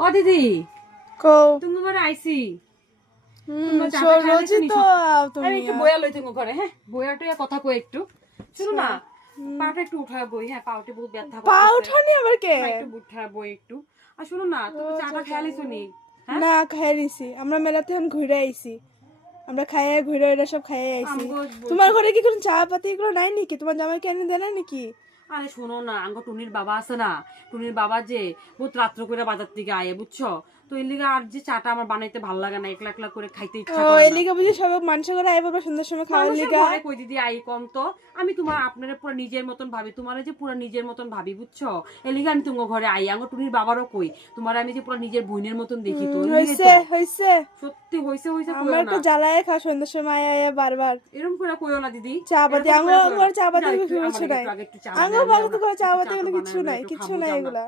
ও দিদি কো তুমি ঘরে আইছি রোজই তো তুমি আরে একটু বয়া লই তুমি ঘরে হ্যাঁ বয়াটা কথা কই একটু শুনো না পাটা একটু উঠায় বই হ্যাঁ পাউটি বহুত ব্যথা করতেছে পা উঠানি আবার কে একটু উঠায় বই একটু আর শুনো না তুমি চাটা খেয়ালি শুনি না খাই দিছি আমরা মেলাতে এখন ঘুরে আইছি আমরা খাইয়ে ঘুরে এটা সব খাইয়ে আইছি তোমার ঘরে কি কোনো চা পাতি এগুলো নাই নাকি তোমার জামাই কেন দেয় না নাকি আরে শোনো না আঙ্গ টুনির বাবা আছে না টুনির বাবা যে বহুত রাত্র করে বাজার থেকে আয়ে বুঝছো তো এর লিগে আর যে চাটা আমার বানাইতে ভালো লাগে না একলা একলা করে খাইতে ইচ্ছা করে এই লিগে বুঝি সব মানুষ করে আই বাবা সন্ধ্যার সময় খাওয়ার লিগে কই দিদি আই কম তো আমি তোমার আপনারে পুরো নিজের মতন ভাবি তোমার যে পুরো নিজের মতন ভাবি বুঝছো এর লিগে আমি তোমার ঘরে আই আঙ্গ টুনির বাবারও কই তোমার আমি যে পুরো নিজের বোনের মতন দেখি তো হইছে সত্যি হইছে আমার তো জ্বালায় খা সন্ধ্যার সময় আয়া বারবার এরকম করে কইও না দিদি চা পাতি আঙ্গ চা পাতি কিছু নাই আঙ্গ বাবা তো চা পাতি কিছু নাই এগুলা কিছু নাই